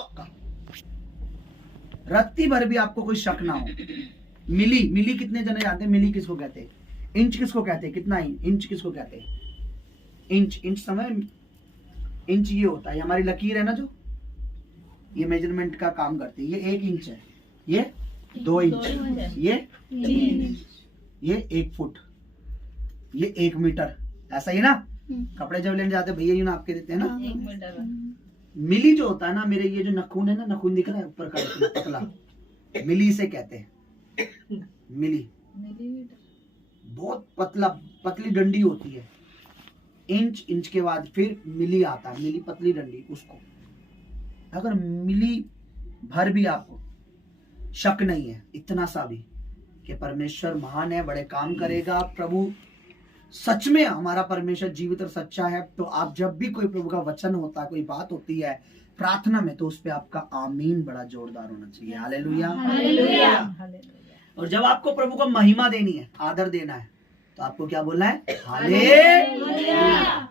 पक्का, रत्ती भर भी आपको कोई शक ना हो। मिली, मिली कितने जने जानते हैं? मिली किसको कहते हैं? इंच किसको कहते हैं? कितना इंच किसको कहते हैं? इंच, इंच समय, इंच ये होता है हमारी लकीर है ना, जो ये मेजरमेंट का काम करती है। ये 1 इंच है, ये 2 इंच, ये 3 इंच, ये 1 फुट, ये 1 मीटर, ऐसा ही ना। कपड़े जब लेने जाते भैया ना आपके देते हैं ना 1 मीटर। मिली जो होता है ना, मेरे ये जो नखून है ना, नखून दिख रहा है ऊपर का इतना पतला, मिली से कहते हैं। मिली बहुत पतला, पतली डंडी होती है। इंच, इंच के बाद फिर मिली आता है, मिली पतली डंडी। उसको अगर मिली भर भी आपको शक नहीं है इतना सा भी कि परमेश्वर महान है, बड़े काम करेगा, प्रभु सच में हमारा परमेश्वर जीवित और सच्चा है, तो आप जब भी कोई प्रभु का वचन होता है, कोई बात होती है प्रार्थना में, तो उस पे आपका आमीन बड़ा जोरदार होना चाहिए। Hallelujah, hallelujah. और जब आपको प्रभु को महिमा देनी है, आदर देना है, तो आपको क्या बोलना है? हालेलुया।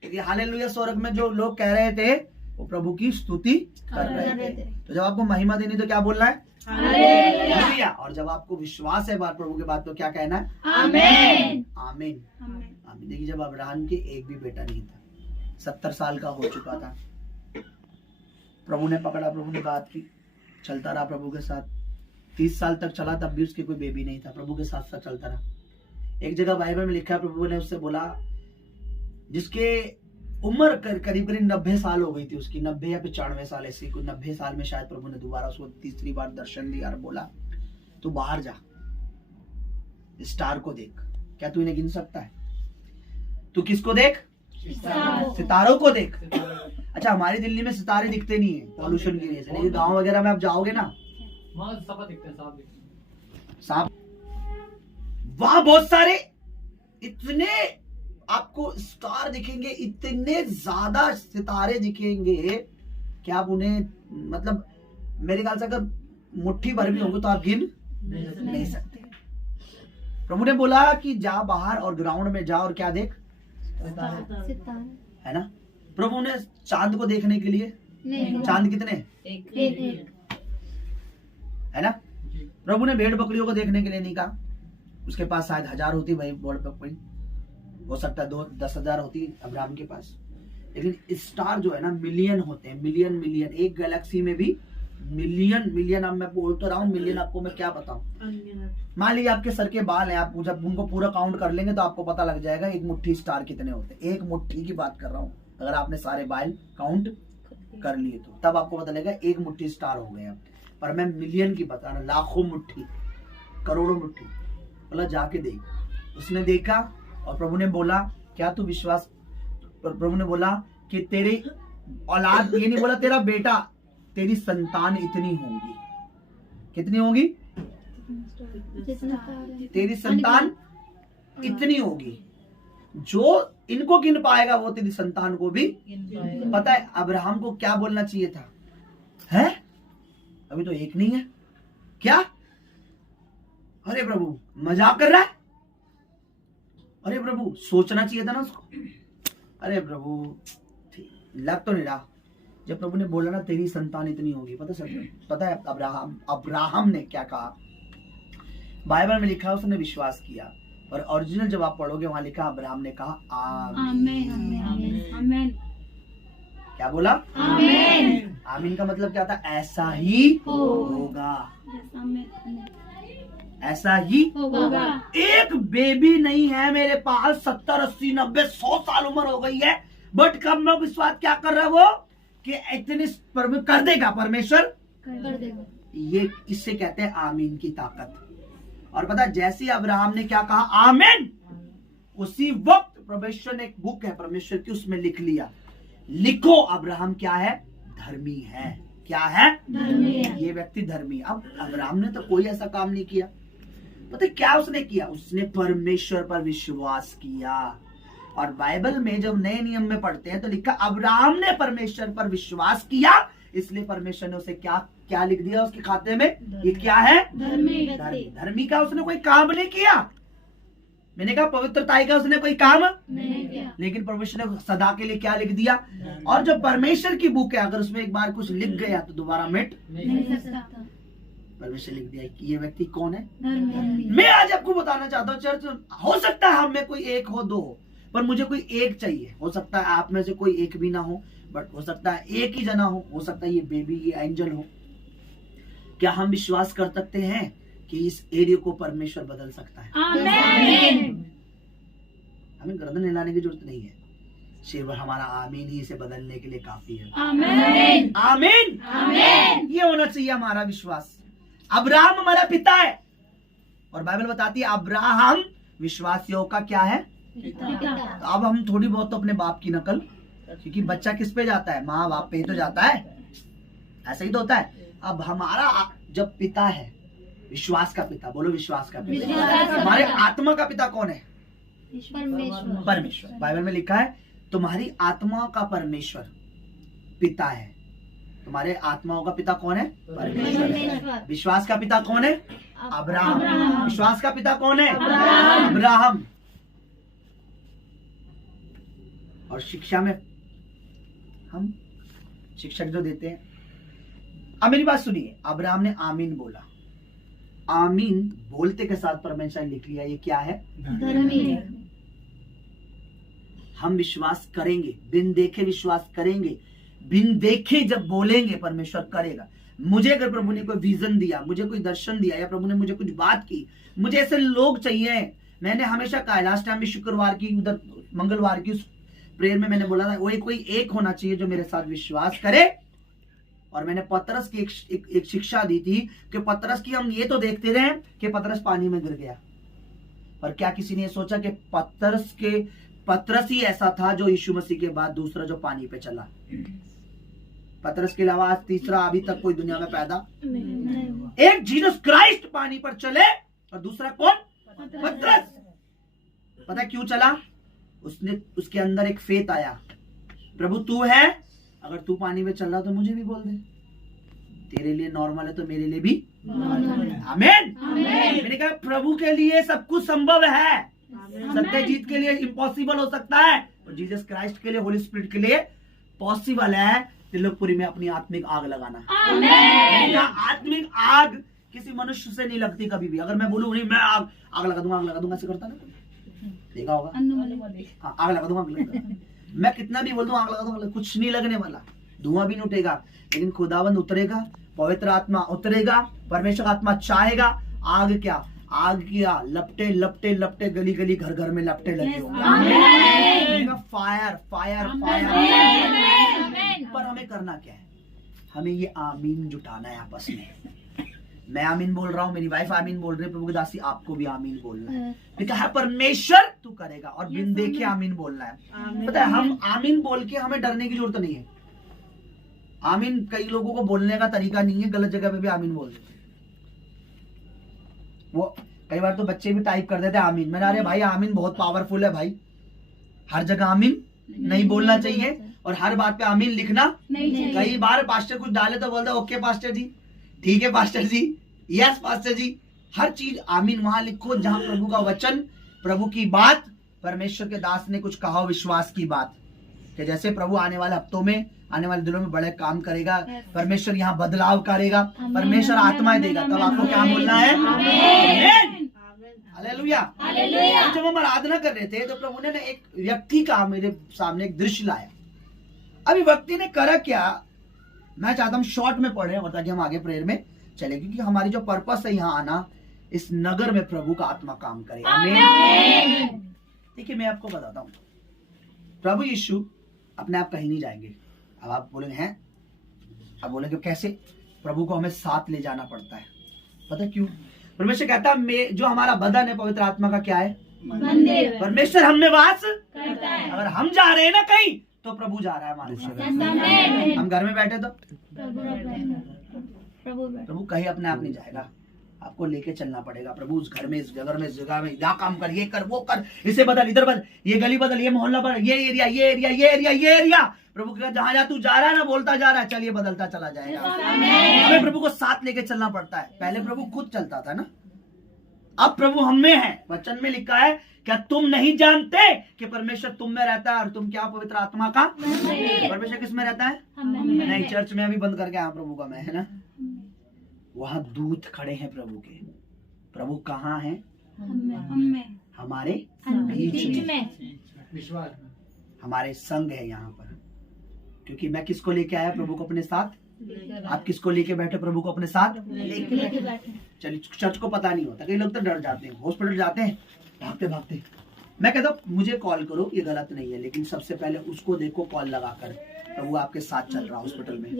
क्योंकि हालेलुया स्वर्ग में जो लोग कह रहे थे वो प्रभु की स्तुति कर रहे थे। तो जब आपको महिमा देनी तो क्या बोलना है? हालेलुया। और जब आपको विश्वास है बात प्रभु के बात, तो क्या कहना है? आमीन, आमीन, आमीन। देखिए, जब अब्राहम के एक भी बेटा नहीं था, 70 साल का हो चुका था, प्रभु ने पकड़ा, प्रभु ने बात की, चलता रहा प्रभु के साथ। 30 साल तक चला, तब भी उसके कोई बेबी नहीं था, प्रभु के साथ साथ चलता रहा। एक जगह बाइबल में लिखा है, प्रभु ने उससे बोला, जिसके उम्र करीब करीब 90 साल हो गई थी उसकी, 90 या 95 साल ऐसी कुछ, 90 साल में शायद प्रभु ने दोबारा उसको तीसरी बार दर्शन दिया और बोला, तू बाहर जा, स्टार को देख। क्या तू इन्हें गिन सकता है? तू किसको देख? सितारों को देख। अच्छा, हमारी दिल्ली में सितारे दिखते नहीं है पॉल्यूशन की वजह से, लेकिन गाँव वगैरह में आप जाओगे ना, सांप, वहां बहुत सारे इतने आपको स्टार दिखेंगे, इतने ज्यादा सितारे दिखेंगे कि आप उन्हें, मतलब मेरे ख्याल से अगर मुट्ठी भर भी होंगे तो आप गिन नहीं सकते। प्रभु ने बोला कि जा बाहर और ग्राउंड में जा और क्या देख? सितारे, है ना। प्रभु ने चांद को देखने के लिए, चांद कितने? एक, है ना। प्रभु ने भेड़ बकरियों को देखने के लिए नहीं कहा, उसके पास शायद 1000 होती भाई भेड़ बकरी, हो सकता है 10,000 होती अब्राहम के पास, लेकिन स्टार जो है ना मिलियन होते हैं, मिलियन मिलियन। एक गैलेक्सी में भी मिलियन मिलियन, अब मैं बोल तो रहा हूँ मिलियन, आपको मैं क्या बताऊं। मान लीजिए आपके सर के बाल हैं, आप जब उनको पूरा काउंट कर लेंगे तो आपको पता लग जाएगा एक मुट्ठी स्टार कितने होते हैं। एक मुट्ठी की बात कर रहा हूँ, अगर आपने सारे बाल काउंट कर लिए तो तब आपको पता लगेगा एक मुट्ठी स्टार हो गए। पर मैं मिलियन की बता रहा, लाखों मुट्ठी, करोड़ों मुट्ठी। बोला जाके देख। उसने देखा और प्रभु ने बोला, क्या तू विश्वास? प्रभु ने बोला कि तेरी औलाद, ये नहीं बोला तेरा बेटा, तेरी संतान इतनी होंगी। कितनी होगी? तेरी संतान इतनी होगी, जो इनको गिन पाएगा वो तेरी संतान को भी पता है। अब्राहम को क्या बोलना चाहिए था? है अभी तो एक नहीं है क्या? अरे प्रभु मजाक कर रहा है? अरे प्रभु सोचना चाहिए था ना उसको। अरे प्रभु लग तो नहीं रहा। जब प्रभु ने बोला ना तेरी संतान इतनी होगी, पता है अब्राहम ने क्या कहा? बाइबल में लिखा उसने विश्वास किया, और ओरिजिनल जब आप पढ़ोगे वहां लिखा अब्राहम ने कहा आमीन। आमीन, आमीन। क्या बोला? आमीन। आमीन का मतलब क्या था? ऐसा ही होगा, ऐसा ही होगा। एक बेबी नहीं है मेरे पास, 70, 80, 90, 100 साल उम्र हो गई है, बट कब मैं विश्वास क्या कर रहा है वो कि इतने कर देगा, परमेश्वर कर देगा। ये इससे कहते हैं आमीन की ताकत। और पता जैसे अब्राहम ने क्या कहा आमीन, उसी वक्त परमेश्वर ने, एक बुक है परमेश्वर की, उसमें लिख लिया, लिखो अब्राहम क्या है? धर्मी है। क्या है? धर्मी है। ये व्यक्ति धर्मी। अब अब्राहम ने तो कोई ऐसा काम नहीं किया, पता क्या उसने किया? उसने परमेश्वर पर विश्वास किया। और बाइबल में जब नए नियम में पढ़ते हैं तो लिखा अब्राहम ने परमेश्वर पर विश्वास किया, इसलिए परमेश्वर ने उसे क्या क्या लिख दिया उसके खाते में? ये क्या है? धर्मी। धर्मी का उसने कोई काम नहीं किया। मैंने कहा पवित्रता का उसने कोई काम नहीं किया। लेकिन परमेश्वर ने सदा के लिए क्या लिख दिया। और जो परमेश्वर की बुक है, अगर उसमें एक बार कुछ लिख गया तो दोबारा मिट नहीं सकता। परमेश्वर लिख दिया कि ये व्यक्ति कौन है। धर्मी। मैं आज आपको बताना चाहता हूँ चर्च, हो सकता है हम में कोई एक हो, दो हो, पर मुझे कोई एक चाहिए। हो सकता है आप में से कोई एक भी ना हो, बट हो सकता है एक ही जना हो सकता है ये बेबी, ये एंजल हो। क्या हम विश्वास कर सकते हैं कि इस एरिया को परमेश्वर बदल सकता है? आमीन। हमें गर्दन हिलाने की जरूरत नहीं है, सिर्फ हमारा आमीन ही इसे बदलने के लिए काफी है। आमीन। आमीन। आमीन। ये होना चाहिए हमारा विश्वास। अब्राहम हमारा पिता है और बाइबल बताती है अब्राहम विश्वासियों का क्या है, पिता। तो अब हम थोड़ी बहुत तो अपने बाप की नकल, क्योंकि बच्चा किस पे जाता है, माँ बाप पे ही तो जाता है, ऐसा ही तो होता है। अब हमारा जब पिता है, विश्वास का पिता, बोलो विश्वास का पिता, विश्वास का हमारे पिता। आत्मा का पिता कौन है? परमेश्वर। परमेश्वर। बाइबल में लिखा है तुम्हारी आत्मा का परमेश्वर पिता है। तुम्हारे आत्माओं का पिता कौन है? परमेश्वर। विश्वास का पिता कौन है? अब्राहम। विश्वास का पिता कौन है? अब्राहम। और शिक्षा में हम शिक्षक जो देते हैं, अब मेरी बात सुनिए, अब्राहम ने आमीन बोला, आमीन बोलते के साथ परमेश्वर ने लिख लिया ये क्या है? धर्मी। हम विश्वास करेंगे, बिन देखे विश्वास करेंगे, बिन देखे जब बोलेंगे परमेश्वर करेगा। मुझे अगर प्रभु ने कोई विजन दिया, मुझे कोई दर्शन दिया, या प्रभु ने मुझे कुछ बात की, मुझे ऐसे लोग चाहिए। मैंने हमेशा कहा, लास्ट टाइम भी शुक्रवार की उधर मंगलवार की उस प्रेयर में मैंने बोला था, वही कोई एक होना चाहिए जो मेरे साथ विश्वास करे। और मैंने पतरस की एक शिक्षा दी थी कि पतरस की हम ये तो देखते रहे कि पतरस पानी में गिर गया, पर क्या किसी ने सोचा कि पतरस ही ऐसा था जो यीशु मसीह के बाद दूसरा जो पानी पे चला? पतरस के अलावा आज तीसरा अभी तक कोई दुनिया में पैदा नहीं। एक जीसस क्राइस्ट पानी पर चले और दूसरा कौन? पतरस। पता क्यों चला? उसके अंदर एक फेथ आया, प्रभु तू है, अगर तू पानी में चल रहा तो मुझे भी बोल दे, तेरे लिए नॉर्मल है तो मेरे लिए भी आमीन। मैंने कहा प्रभु के लिए सब कुछ संभव है, सत्यजीत के लिए इम्पॉसिबल हो सकता है, और जीसस क्राइस्ट के लिए, होली स्पिरिट के लिए पॉसिबल है। त्रिलोकपुरी में अपनी आत्मिक आग लगाना। आत्मिक आग किसी मनुष्य से नहीं लगती कभी भी। अगर मैं बोलूं नहीं मैं आग लगा दूंगा ऐसे करता ना, देखा होगा, हाँ आग लगा दूंगा, मैं कितना भी बोल दूं आग लगा दूंगा, कुछ नहीं लगने वाला, धुआं भी नहीं उठेगा, लेकिन खुदावंद उतरेगा, पवित्र आत्मा उतरेगा, परमेश्वर आत्मा चाहेगा, आग क्या, आग किया लपटे लपटे लपटे, गली गली घर घर में लपटे लगे होंगे। Fire fire fire. पर हमें करना क्या है? हमें ये आमीन जुटाना है आपस में। मैं आमीन बोल रहा हूँ, मेरी वाइफ आमीन बोल रही है, प्रभु की दासी आपको भी आमीन बोलना है। लिखा है परमेश्वर तू करेगा, और बिन देखे आमीन बोलना है। पता है हम आमीन बोल के हमें डरने की जरूरत नहीं है। आमीन कई लोगों को बोलने का तरीका नहीं है, गलत जगह पे भी आमीन बोल देते। वो कई बार तो बच्चे भी टाइप कर देते हैं आमीन। मैंने अरे भाई आमीन बहुत पावरफुल है भाई, हर जगह आमीन नहीं बोलना चाहिए, और हर बात पे आमीन लिखना नहीं चाहिए। कई बार पास्टर कुछ डाले तो बोलते ओके पास्टर जी, ठीक है पास्टर जी, यस पास्टर जी, हर चीज आमीन वहां लिखो जहां प्रभु का वचन, प्रभु की बात, परमेश्वर के दास ने कुछ कहा, विश्वास की बात, कि जैसे प्रभु आने वाले हफ्तों में, आने वाले दिनों में बड़े काम करेगा, परमेश्वर यहाँ बदलाव करेगा, परमेश्वर आत्माएं देगा, तब आपको क्या बोलना है? हालेलुया। जब हम आराधना कर रहे थे तो प्रभु ने एक व्यक्ति का मेरे सामने एक दृश्य लाया। अभी व्यक्ति ने करा क्या, मैं चाहता हूँ शॉर्ट में पढ़े और ताकि हम आगे प्रेयर में चले, क्योंकि हमारी जो पर्पस है यहाँ आना, इस नगर में प्रभु का आत्मा काम करे। आमीन। देखिए मैं आपको बताता हूँ, प्रभु यीशु अपने आप कहीं नहीं जाएंगे। अब आप बोलेंगे हैं, अब बोलेंगे कैसे? प्रभु को हमें साथ ले जाना पड़ता है। पता क्यों? परमेश्वर कहता है जो हमारा बदन है पवित्र आत्मा का क्या है? मंदिर। परमेश्वर हम में वास करता है। अगर हम जा रहे हैं ना कहीं तो प्रभु जा रहा है हमारे साथ। हम घर में बैठे तो प्रभु कहीं अपने आप नहीं जाएगा, आपको लेके चलना पड़ेगा। प्रभु उस घर में, इस जगह में, इस जगह में, यहाँ काम कर, ये कर, वो कर, इसे बदल, इधर बदल, ये गली बदल, ये मोहल्ला बदल, ये एरिया, ये एरिया, ये एरिया, ये एरिया। प्रभु का जहां जा तू जा रहा है ना, बोलता जा रहा है, चल ये बदलता चला जाएगा। हमें प्रभु को साथ लेके चलना पड़ता है। पहले प्रभु खुद चलता था ना, अब प्रभु हम में है। वचन में लिखा है, क्या तुम नहीं जानते कि परमेश्वर तुम में रहता है और तुम क्या पवित्र आत्मा का? परमेश्वर किस में रहता है? नहीं, चर्च में अभी बंद करके आया प्रभु का मैं, है ना। वहां दूत खड़े हैं प्रभु के। प्रभु कहाँ है? हमारे बीच में, विश्वास हमारे संग है यहाँ पर। क्योंकि मैं किसको लेके आया? प्रभु को अपने साथ। आप किसको लेके बैठे? प्रभु को अपने साथ। चलिए, चर्च को पता नहीं होता, कई लोग तो डर जाते हैं, हॉस्पिटल जाते हैं भागते भागते। मैं कहता हूँ मुझे कॉल करो, ये गलत नहीं है, लेकिन सबसे पहले उसको देखो कॉल लगाकर, प्रभु आपके साथ चल रहा हॉस्पिटल में।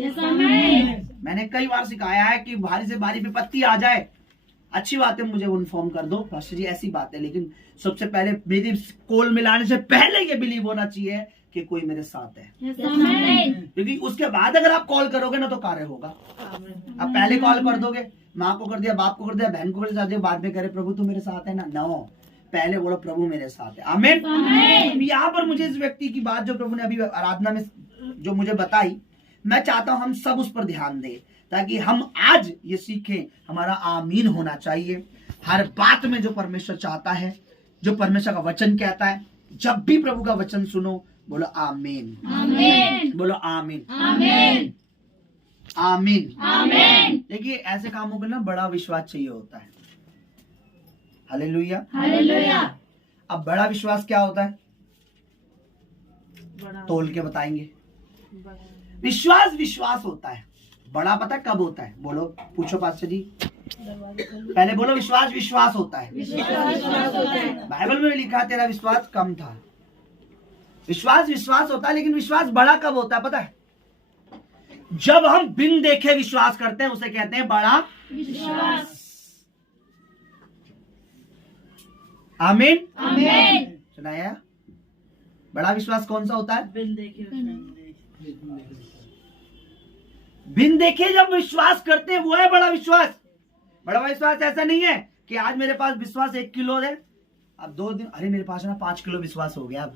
मैंने कई बार सिखाया है कि भारी से भारी विपत्ति आ जाए, अच्छी बात है, मुझे इन्फॉर्म कर दो पास्टर जी, ऐसी बात है, लेकिन सबसे पहले मेरी कॉल मिलाने से पहले ये बिलीव होना चाहिए कि कोई मेरे साथ है। क्योंकि उसके बाद अगर आप कॉल करोगे ना तो कार्य होगा। आप पहले कॉल कर दोगे, माँ को कर दिया, बाप को कर दिया, बहन को कर दिया, बाद में करे प्रभु तू मेरे साथ है ना। नो, पहले बोलो प्रभु मेरे साथ है। आमीन। यहाँ पर मुझे इस व्यक्ति की बात जो प्रभु ने अभी आराधना में जो मुझे बताई, मैं चाहता हूं हम सब उस पर ध्यान दें, ताकि हम आज ये सीखें। हमारा आमीन होना चाहिए हर बात में, जो परमेश्वर चाहता है, जो परमेश्वर का वचन कहता है। जब भी प्रभु का वचन सुनो, बोलो आमीन, आमीन, बोलो आमीन, आमीन, आमीन, आमीन। देखिए, ऐसे कामों के ना बड़ा विश्वास चाहिए होता है। Hallelujah, hallelujah. अब बड़ा विश्वास क्या होता है? तोल के बताएंगे। विश्वास विश्वास होता है, बड़ा पता कब होता है? बोलो, पूछो पास्टर जी, पहले बोलो। विश्वास विश्वास होता है। बाइबल में लिखा तेरा विश्वास कम था। विश्वास विश्वास होता है, लेकिन विश्वास बड़ा कब होता है पता है? जब हम बिन देखे विश्वास करते हैं, उसे कहते हैं बड़ा विश्वास। आमीन, आमीन। सुनाया? बड़ा विश्वास कौन सा होता है? बिन देखे जब विश्वास करते हैं, वो है बड़ा विश्वास। बड़ा विश्वास ऐसा नहीं है कि आज मेरे पास विश्वास 1 किलो है, अब 2 दिन, अरे मेरे पास ना 5 किलो विश्वास हो गया,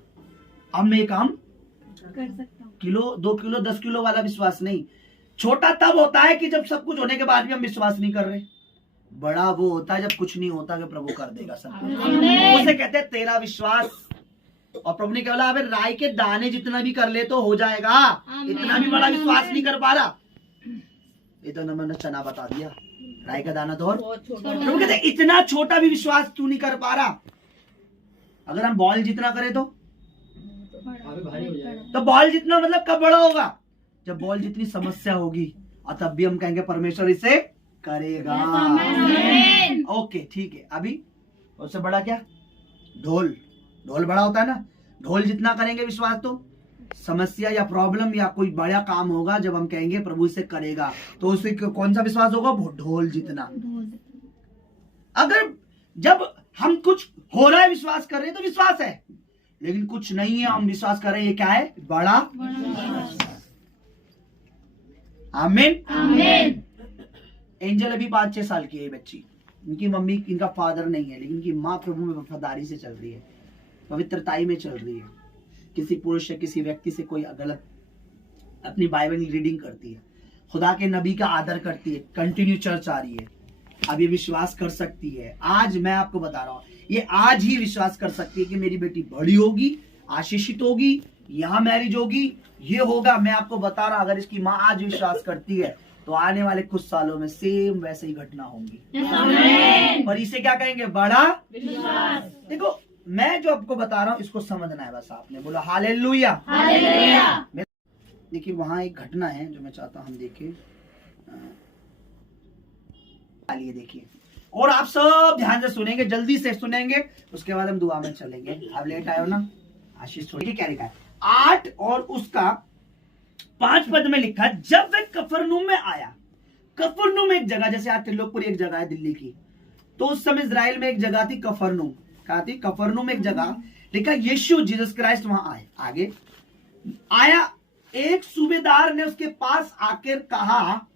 अब मैं ये काम कर सकता हूँ। किलो 2 किलो 10 किलो वाला विश्वास नहीं। छोटा तब होता है कि जब सब कुछ होने के बाद भी हम विश्वास नहीं कर रहे। बड़ा वो होता है जब कुछ नहीं होता कि प्रभु कर देगा सब। उसे कहते हैं तेरा विश्वास। और प्रभु ने क्या बोला? अबे राई के दाने जितना भी कर ले तो हो जाएगा, इतना भी बड़ा विश्वास नहीं कर पा रहा। ये तो मैंने चना बता दिया, राई का दाना तो। और प्रभु कहते इतना छोटा भी विश्वास तू नहीं कर पा रहा। अगर हम बॉल जितना करें तो भारी हो जाएगा। तो बॉल जितना मतलब कब बड़ा होगा? जब बॉल जितनी समस्या होगी, और तब भी हम कहेंगे परमेश्वर इसे करेगा। ओके, ठीक है। अभी उससे बड़ा क्या? ढोल। ढोल बड़ा होता है ना। ढोल जितना करेंगे विश्वास, तो समस्या या प्रॉब्लम या कोई बड़ा काम होगा, जब हम कहेंगे प्रभु इसे करेगा, तो उसे कौन सा विश्वास होगा? ढोल जितना। अगर जब हम कुछ हो रहा है विश्वास कर रहे हैं तो विश्वास है, लेकिन कुछ नहीं है हम विश्वास कर रहे हैं, ये क्या है? बड़ा। आमीन, आमीन। एंजल अभी 5-6 साल की है बच्ची। इनकी मम्मी, इनका फादर नहीं है, लेकिन इनकी माँ प्रभु में वफादारी से चल रही है, पवित्रताई में चल रही है। किसी पुरुष या किसी व्यक्ति से कोई गलत अपनी बाइबल रीडिंग करती है, खुदा के नबी का आदर करती है, कंटिन्यू चर्च आ रही है। अब ये विश्वास कर सकती है। आज मैं आपको बता रहा हूं, ये आज ही विश्वास कर सकती है कि मेरी बेटी बड़ी होगी, आशीषित होगी, यहाँ मैरिज होगी, ये होगा। मैं आपको बता रहा, अगर इसकी माँ आज विश्वास करती है तो आने वाले कुछ सालों में सेम वैसे ही घटना होंगी। और इसे क्या कहेंगे? बड़ा विश्वास। देखो, मैं जो आपको बता रहा हूँ इसको समझना है बस। आपने बोला हालेलुया, हालेलुया। देखिए, वहां एक घटना है जो मैं चाहता हूँ हम देखें। आइए देखिए, और आप सब ध्यान से सुनेंगे, जल्दी से सुनेंगे, उसके बाद हम दुआ में चलेंगे। आप लेट आए हो ना, आशीष छोड़िए। क्या लिखा है? 8 और उसका 5 पद में लिखा, जब वह कफरनूम में आया। कफरनूम एक जगह, जैसे आज त्रिलोकपुरी एक जगह है दिल्ली की, तो उस समय इजराइल में एक जगह थी कफरनूम। कहा थी? कफरनूम एक जगह। लिखा यीशु जीसस क्राइस्ट वहां आए। आगे आया, एक सूबेदार ने उसके पास आकर कहा,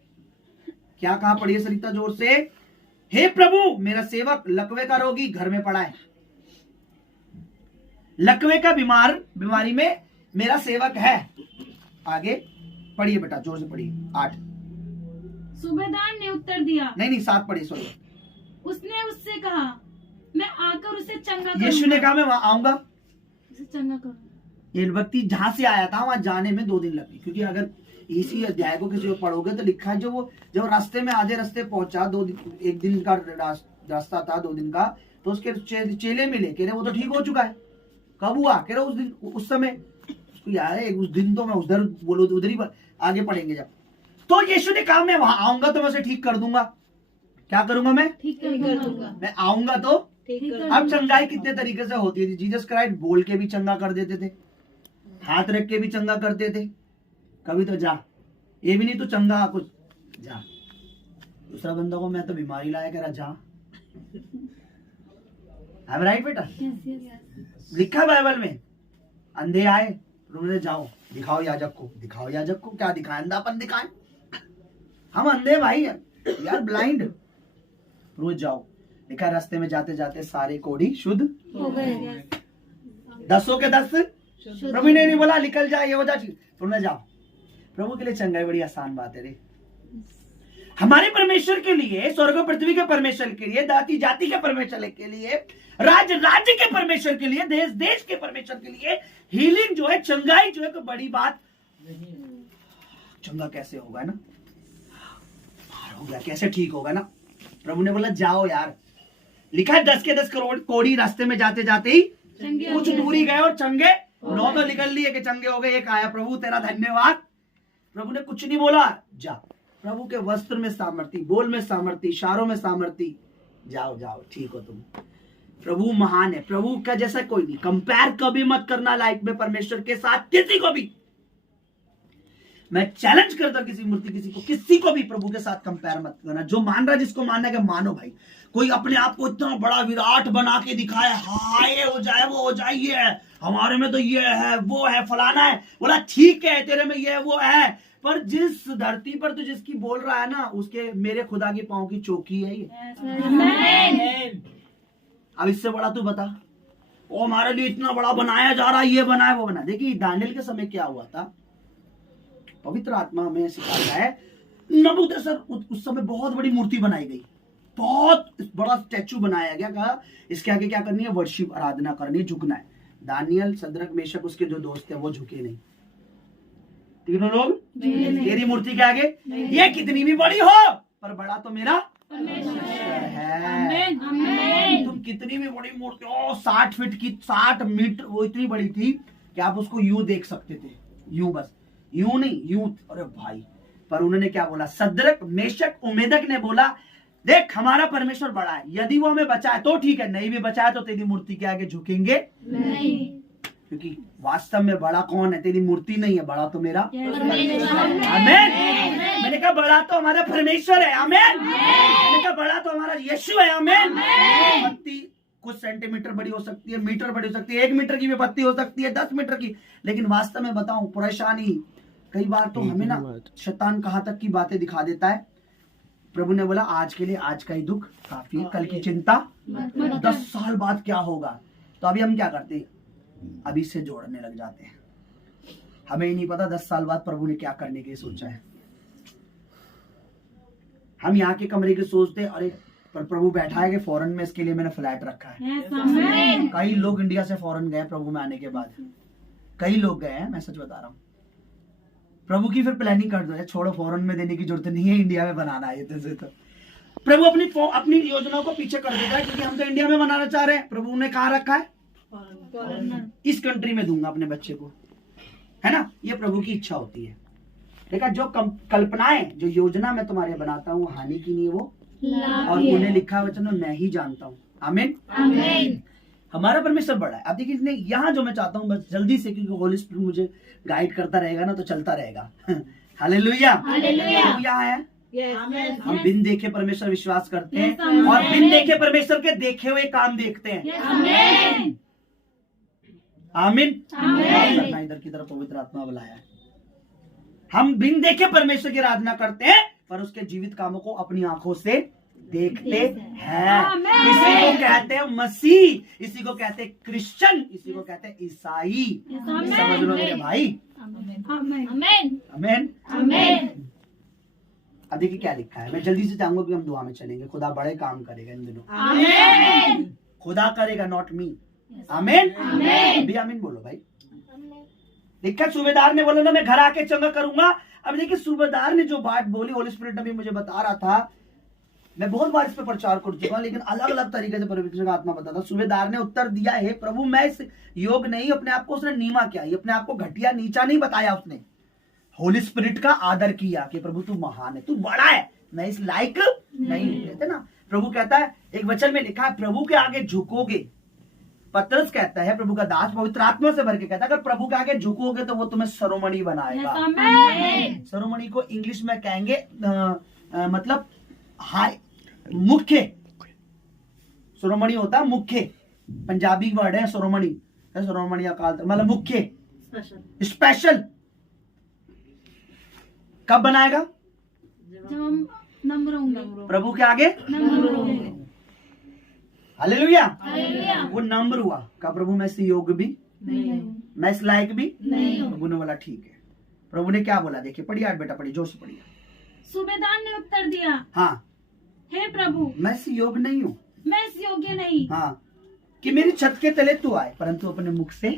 क्या कहा? पढ़िए सरिता जोर से। हे प्रभु, मेरा सेवक लकवे का रोगी घर में पड़ा है। लकवे का बीमारी में मेरा सेवक है। आगे पढ़िए बेटा, जोर से पढ़िए। 8। सूबेदार ने उत्तर दिया। नहीं 7 पढ़िए, सॉरी। उसने उससे कहा, मैं आकर उसे चंगा करूंगा। यीशु ने कहा मैं वहां आऊंगा, उसे चंगा करूंगा। ये व्यक्ति जहां से आया था वहां जाने में 2 दिन लगे, क्योंकि अगर इसी अध्याय को किसी और पढ़ोगे तो लिखा है जो रास्ते में आधे रास्ते पहुंचा, 1 दिन का रास्ता था, 2 दिन का, तो उसके चेले मिले, कह रहे वो तो ठीक हो चुका है। कब हुआ? कह रहे उस दिन, उस समय। उसको यार है उस दिन तो मैं उधर बोलो तो उधर ही आगे पढ़ेंगे जब। तो यीशु ने कहा मैं वहां आऊंगा तो मैं उसे ठीक कर दूंगा। क्या करूंगा मैं? ठीक कर दूंगा। मैं आऊंगा तो ठीक कर अब दूंगा। चंगाई कितने तरीके से होती है। जीसस क्राइस्ट बोल के भी चंगा कर देते थे, हाथ रख के भी चंगा करते थे, कभी तो जा, ये भी नहीं तो चंगा कुछ जा। दूसरा बंदा को मैं तो बीमारी लाया, कह रहा जा। आई एम राइट बेटा? लिखा है बाइबल में, अंधे आए उन्होंने जाओ दिखाओ याजक को, दिखाओ याजक को, क्या दिखाए? अंधापन दिखाए। हम अंधे भाई यार, ब्लाइंड। रोज जाओ। लिखा है रास्ते में जाते जाते सारे कोढ़ी शुद्ध हो गए। 10 के 10। प्रभु ने नहीं बोला निकल जाए ये हो जाए, तुम न जाओ। प्रभु के लिए चंगाई बड़ी आसान बात है रे। हमारे परमेश्वर के लिए, स्वर्ग पृथ्वी के परमेश्वर के लिए, जाति जाति के परमेश्वर के लिए, राज्य राज्य के परमेश्वर के लिए, देश देश के परमेश्वर के लिए हीलिंग जो है, चंगाई जो है, तो बड़ी बात नहीं है। चंगा कैसे होगा ना, हो गया कैसे ठीक होगा ना? प्रभु ने बोला जाओ यार। लिखा है 10 के 10 करोड़ कोढ़ी रास्ते में जाते जाते ही कुछ दूरी गए और चंगे 9 तो निकल लिए कि चंगे हो गए। एक आया, प्रभु तेरा धन्यवाद। प्रभु ने कुछ नहीं बोला, जा। प्रभु के वस्त्र में सामर्थ्य, बोल में सामर्थ्य, इशारों में सामर्थ्य, जाओ जाओ ठीक हो तुम। प्रभु महान है, प्रभु का जैसा कोई नहीं। कंपेयर कभी मत करना लाइफ में परमेश्वर के साथ किसी को भी। मैं चैलेंज करता किसी मूर्ति किसी को भी प्रभु के साथ कंपेयर मत करना। जो मान रहा है, जिसको मानना है मानो भाई। कोई अपने आप को इतना बड़ा विराट बना के दिखाए, हाँ ये हो जाए वो हो जाए, ये है हमारे में तो ये है वो है फलाना है। बोला ठीक है तेरे में ये वो है, पर जिस धरती पर तू जिसकी बोल रहा है ना, उसके मेरे खुदा की पांव की चौकी है ये। अब इससे बड़ा तू बता। वो हमारे लिए इतना बड़ा बनाया जा रहा है, ये बनाया वो बना। देखिए दानियल के समय क्या हुआ था, पवित्र आत्मा हमें सिखाता है। नबूकदनेस्सर उस समय बहुत बड़ी मूर्ति बनाई गई, बहुत बड़ा स्टैचू बनाया गया। कहा इसके आगे क्या करनी है? वर्शिप, आराधना करनी, झुकना है। दानियल, शद्रक, मेशक उसके जो दोस्त थे वो झुके नहीं। तीनों लोग तेरी मूर्ति के आगे, ये कितनी भी बड़ी हो पर बड़ा तो मेरा है। तुम कितनी भी बड़ी मूर्ति हो, 60 फीट की, 60 मीटर, वो इतनी बड़ी थी कि आप उसको यूं देख सकते थे, यूं बस, यूं नहीं यूं। अरे भाई, पर उन्होंने क्या बोला? शद्रक, मेशक, उमेदक ने बोला देख हमारा परमेश्वर बड़ा है, यदि वो हमें बचाए तो ठीक है, नहीं भी बचाए तो तेरी मूर्ति के आगे झुकेंगे नहीं। क्योंकि वास्तव में बड़ा कौन है? तेरी मूर्ति नहीं है, बड़ा तो मेरा आमीन। मैंने कहा बड़ा तो हमारा परमेश्वर है, आमीन। मैंने कहा बड़ा तो हमारा यीशु है, आमीन। पत्ती कुछ सेंटीमीटर बड़ी हो सकती है, मीटर बड़ी हो सकती है, 1 मीटर की भी पत्ती हो सकती है, 10 मीटर की। लेकिन वास्तव में बताऊं, परेशानी कई बार तो हमें ना शैतान कहां तक की बातें दिखा देता है। प्रभु ने बोला आज के लिए आज का ही दुख काफी है, कल की चिंता 10 साल बाद क्या होगा। तो अभी हम क्या करते हैं? अभी से जोड़ने लग जाते हैं। हमें ही नहीं पता 10 साल बाद प्रभु ने क्या करने के लिए सोचा है। हम यहाँ के कमरे के सोचते अरे पर प्रभु बैठा है कि फॉरेन में, इसके लिए मैंने फ्लैट रखा है। कई लोग इंडिया से फॉरेन गए प्रभु में आने के बाद, कई लोग गए हैं, मैं सच बता रहा हूँ। प्रभु की फिर प्लानिंग कर दो है, छोड़ो फॉरेन में देने की जरूरत नहीं है, इंडिया में बनाना है। तो प्रभु अपनी योजनाओं को पीछे कर देता है, क्योंकि हम तो इंडिया में बनाना चाह रहे हैं। प्रभु ने कहाँ रखा है? इस कंट्री में दूंगा अपने बच्चे को, है ना? ये प्रभु की इच्छा होती है। देखा, जो कल्पनाएं, जो योजना मैं तुम्हारे बनाता हूँ, हानि की नहीं है वो, और उन्हें लिखा वचन मैं ही जानता हूँ। आमीन, आमीन। हमारा परमेश्वर बड़ा है। अब देखिए यहाँ जो मैं चाहता हूँ, बस जल्दी से, क्योंकि होली स्पिरिट मुझे गाइड करता रहेगा ना, तो चलता रहेगा। हालेलुया, हालेलुया है। हम बिन देखे परमेश्वर विश्वास करते हैं, और बिन देखे परमेश्वर के देखे हुए काम देखते हैं। आमीन, आमीन। इधर की तरफ पवित्र आत्मा बुलाया है। हम बिन देखे परमेश्वर की आराधना करते हैं, पर उसके जीवित कामों को अपनी आंखों से देखते हैं। इसी को कहते हैं मसीह, इसी को कहते हैं क्रिश्चियन, इसी को कहते हैं ईसाई। समझ लो मेरे भाई। आमीन, आमीन। अब देखिए क्या लिखा है। मैं जल्दी से चाहूंगा कि हम दुआ में चलेंगे। खुदा बड़े काम करेगा इन दिनों। खुदा करेगा, नॉट मी। आमीन। अभी आमीन बोलो भाई। देखा सूबेदार ने बोला ना मैं घर आके चंगा करूंगा। अब देखिए सूबेदार ने जो बात बोली, होली स्पिरिट अभी मुझे बता रहा था, मैं बहुत बार इस पे प्रचार कर चुका हूं, लेकिन अलग अलग तरीके से पवित्र का आत्मा बताता। सूबेदार ने उत्तर दिया, हे प्रभु मैं इस योग नहीं, अपने आप को उसने नीमा किया, अपने आप को घटिया नीचा नहीं बताया उसने, होली स्पिरिट का आदर किया कि प्रभु तू महान है, तू बड़ा है, मैं इस लायक नहीं हूं। कहते ना, प्रभु कहता है, एक वचन में लिखा है प्रभु के आगे झुकोगे। पतरस कहता है, प्रभु का दास पवित्र आत्मा से भर के कहता है, अगर प्रभु के आगे झुकोगे तो वो तुम्हें सरोमणि बनाएगा। सरोमणि को इंग्लिश में कहेंगे मतलब हाई, मुख्य। सरोमणि होता है मुख्य, पंजाबी वर्ड है सरोमणि, सरोमणि अकाल मतलब मुख्य, स्पेशल। कब बनाएगा? जब हम नम्र होंगे, प्रभु के आगे नम्र होंगे। हालेलुया। हालेलुया। वो नम्र हुआ, का प्रभु मैं इस योग भी नहीं, मैं इस लायक भी नहीं हूं। प्रभु ने बोला ठीक है। प्रभु ने क्या बोला? देखिए पढ़िए बेटा, पढ़िए जोर से पढ़िए। सूबेदार ने उत्तर दिया, हाँ, हे प्रभु मैं इस योग नहीं हूँ, मैं इस योग्य नहीं, हाँ, कि मेरी छत के तले तू आए, परंतु अपने मुख से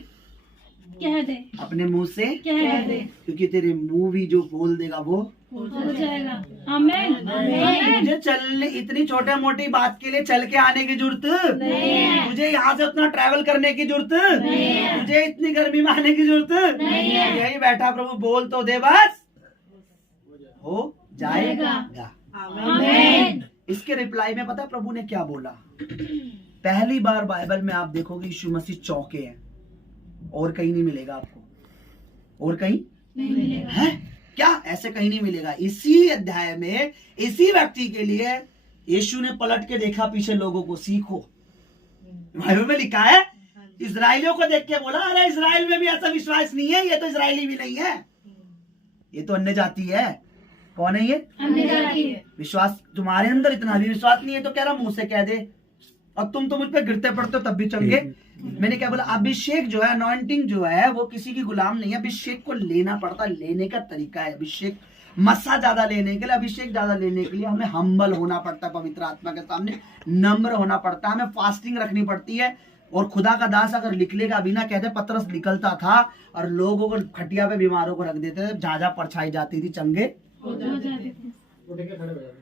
कह दे, अपने मुंह से कह दे, क्योंकि तेरे मुंह भी जो बोल देगा वो हो जाएगा। आमीन। आमीन। मुझे चलने, इतनी छोटे मोटी बात के लिए चल के आने की जरूरत नहीं है। मुझे यहाँ से उतना ट्रैवल करने की जरूरत नहीं है। मुझे इतनी गर्मी में आने की जरूरत नहीं है। यही बैठा प्रभु बोल तो दे, बस हो जाएगा। आमीन। इसके रिप्लाई में पता है प्रभु ने क्या बोला? पहली बार बाइबल में आप देखोगे यीशु मसीह चौके हैं, और कहीं नहीं मिलेगा आपको, और कहीं नहीं मिलेगा। है क्या? ऐसे कहीं नहीं मिलेगा। इसी अध्याय में इसी व्यक्ति के लिए यीशु ने पलट के देखा पीछे लोगों को, सीखो। बाइबल में लिखा है, इजराइलियों को देख के बोला, अरे इजराइल में भी ऐसा विश्वास नहीं है, ये तो इजराइली भी नहीं है, ये तो अन्य जाति है। कौन है ये? अन्य जाति है। विश्वास तुम्हारे अंदर इतना भी विश्वास नहीं है तो कह रहा मुंह से कह दे, और तुम तो मुझ पे गिरते पड़ते हो तब भी चंगे। मैंने क्या बोला? अभिषेक जो है, अनॉइंटिंग जो है, वो किसी की गुलाम नहीं है। अभिषेक को लेना पड़ता, लेने का तरीका है। अभिषेक मस्सा ज्यादा लेने के लिए, अभिषेक ज्यादा लेने के लिए हमें हम्बल होना पड़ता है, पवित्र आत्मा के सामने नम्र होना पड़ता है, हमें फास्टिंग रखनी पड़ती है। और खुदा का दास अगर निकलेगा बिना कहते, पतरस निकलता था और लोगों को खटिया पे बीमारों को रख देते थे, जहां जहां परछाई जाती थी चंगे हो जाते थे। उठ के खड़े हो जाते।